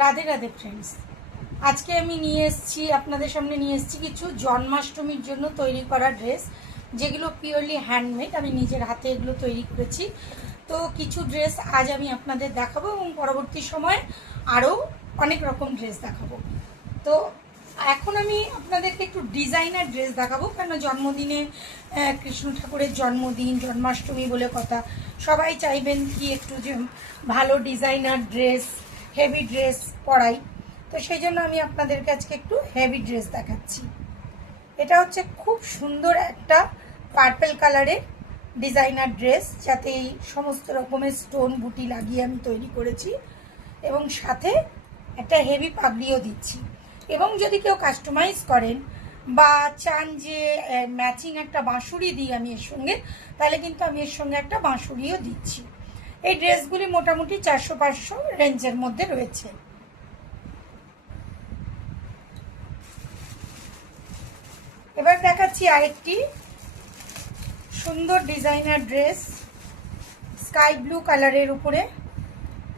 Radhe Radhe friends, আজকে আমি নিয়ে এসেছি আপনাদের সামনে কিছু জন্মাষ্টমীর জন্য তৈরি করা ড্রেস, যেগুলো পিওরলি হ্যান্ডমেড। আমি নিজের হাতে এগুলো তৈরি করেছি। তো কিছু ড্রেস আজ আমি আপনাদের দেখাবো এবং পরবর্তী সময়ে আরও অনেক রকম ড্রেস দেখাবো। তো এখন আমি আপনাদেরকে একটু ডিজাইনার ড্রেস দেখাবো, কেন জন্মদিনে কৃষ্ণ ঠাকুরের জন্মদিন, জন্মাষ্টমী বলে কথা, সবাই চাইবেন কি একটু যে ভালো ডিজাইনার ড্রেস, হেভি ড্রেস পরাই। তো সেই জন্য আমি আপনাদেরকে আজকে একটু হেভি ড্রেস দেখাচ্ছি। এটা হচ্ছে খুব সুন্দর একটা পার্পল কালারের ডিজাইনার ড্রেস, যাতে এই সমস্ত রকমের স্টোন বুটি লাগিয়ে আমি তৈরি করেছি এবং সাথে একটা হেভি পাগড়িও দিচ্ছি। এবং যদি কেউ কাস্টমাইজ করেন বা চান যে ম্যাচিং একটা বাঁশুড়ি দিই আমি এর সঙ্গে, তাহলে কিন্তু আমি এর সঙ্গে একটা বাঁশুড়িও দিচ্ছি। এই ড্রেসগুলি মোটামুটি 400-500 রেঞ্জের মধ্যে রয়েছে। এবার দেখাচ্ছি আরেকটি সুন্দর ডিজাইনার ড্রেস, স্কাই ব্লু কালারের উপরে।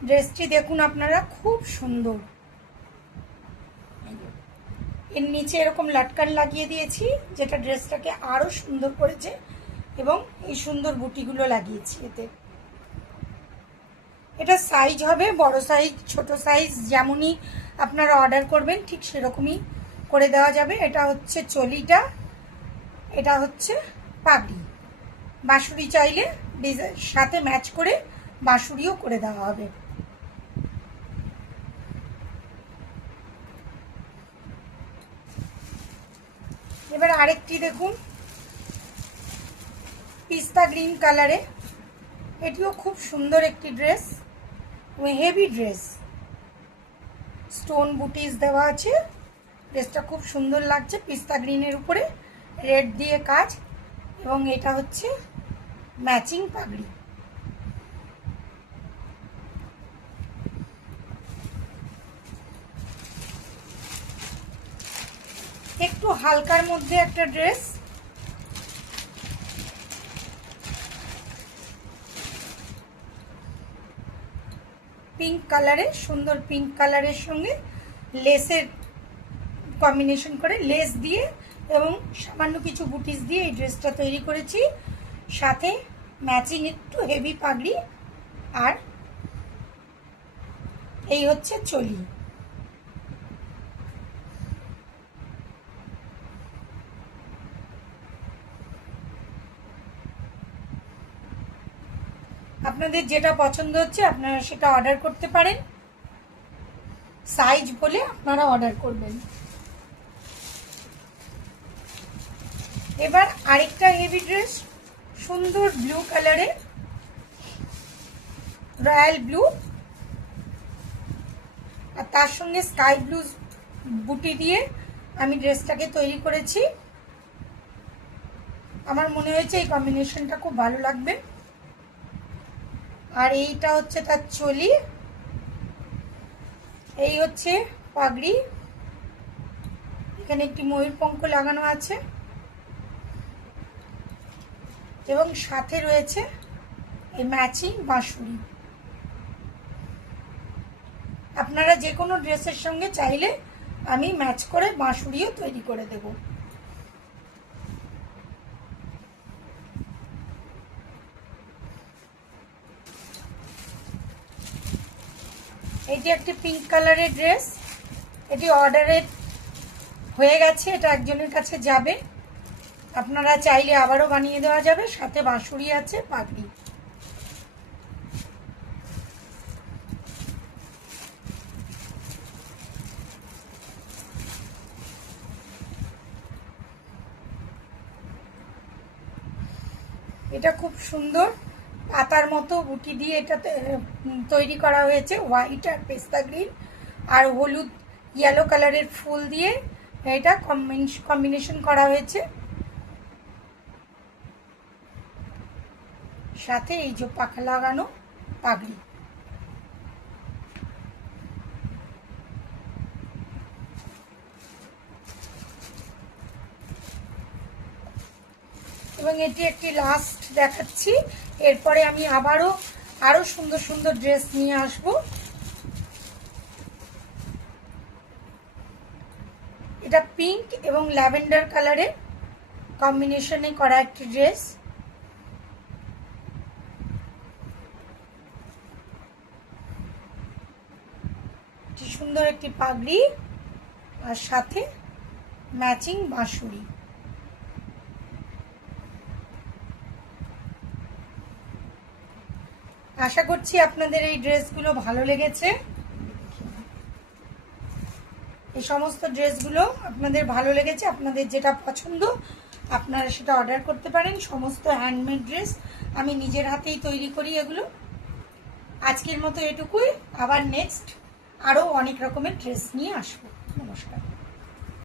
ড্রেসটি দেখুন আপনারা, খুব সুন্দর। এর নিচে এরকম লাটকান লাগিয়ে দিয়েছি, যেটা ড্রেসটাকে আরো সুন্দর করেছে, এবং এই সুন্দর বুটিগুলো লাগিয়েছি এতে। এটা সাইজ হবে বড় সাইজ, ছোট সাইজ, যেমনই আপনারা অর্ডার করবেন ঠিক সেরকমই করে দেওয়া যাবে। এটা হচ্ছে চলিটা, এটা হচ্ছে পাগড়ি। বাঁশুড়ি চাইলে সাথে ম্যাচ করে বাঁশুড়িও করে দেওয়া হবে। এবার আরেকটি দেখুন, পিস্তা গ্রিন কালারে। এটিও খুব সুন্দর একটি dress, heavy dress, stone booties দেওয়া আছে। ড্রেসটা খুব সুন্দর লাগছে, পিস্তা গ্রিনের উপরে রেড দিয়ে কাজ, এবং এটা হচ্ছে ম্যাচিং পাগড়ি। একটু হালকার মধ্যে একটা ড্রেস, পিঙ্ক কালারে, সুন্দর পিঙ্ক কালারের সঙ্গে লেসের কম্বিনেশন করে, লেস দিয়ে এবং সামান্য কিছু বুটিস দিয়ে এই ড্রেসটা তৈরি করেছি। সাথে ম্যাচিং একটু হেভি পাগড়ি, আর এই হচ্ছে চলি। আপনাদের যেটা পছন্দ হচ্ছে আপনারা সেটা অর্ডার করতে পারেন, সাইজ বলে আপনারা অর্ডার করবেন। এবার আরেকটা হেভি ড্রেস, সুন্দর ব্লু কালারে, রয়্যাল ব্লু, আর তার সঙ্গে স্কাই ব্লু বুটি দিয়ে আমি ড্রেসটাকে তৈরি করেছি। আমার মনে হয়েছে এই কম্বিনেশনটা খুব ভালো লাগবে। আর এইটা হচ্ছে তার চলি, এই হচ্ছে পাগড়ি। এখানে একটি ময়ূরপঙ্খ লাগানো আছে এবং সাথে রয়েছে এই ম্যাচিং বাঁশুড়ি। আপনারা যে কোনো ড্রেসের সঙ্গে চাইলে আমি ম্যাচ করে বাঁশুড়িও তৈরি করে দেব। এটি একটি পিঙ্ক কালারের ড্রেস, এটি অর্ডারের হয়ে গেছে, এটা একজনের কাছে যাবে। আপনারা চাইলে আবারও বানিয়ে দেওয়া যাবে। সাথে বাঁশুড়ি আছে, পাগড়ি। এটা খুব সুন্দর পাতার মতো বুটি দিয়ে এটা তৈরি করা হয়েছে, হোয়াইট আর পেস্তা গ্রিন আর হলুদ ইয়েলো কালারের ফুল দিয়ে এটা কম্বিনেশন করা হয়েছে। সাথে এই যে পাখা লাগানো পাগড়ি। এবং এটি একটি লাস্ট দেখাচ্ছি, এরপরে আমি আরো সুন্দর সুন্দর ড্রেস নিয়ে আসব। এটা পিঙ্ক এবং ল্যাভেন্ডার কালারের কম্বিনেশনে করা একটি ড্রেস। সুন্দর একটি পাগড়ি আর সাথে ম্যাচিং বাঁশুরি। আশা করছি আপনাদের এই ড্রেসগুলো ভালো লেগেছে। এই সমস্ত ড্রেসগুলো আপনাদের ভালো লেগেছে, আপনাদের যেটা পছন্দ আপনারা সেটা অর্ডার করতে পারেন। সমস্ত হ্যান্ডমেড ড্রেস আমি নিজের হাতেই তৈরি করি এগুলো। আজকের মতো এটুকুই, আবার নেক্সট আরও অনেক রকমের ড্রেস নিয়ে আসবো। নমস্কার।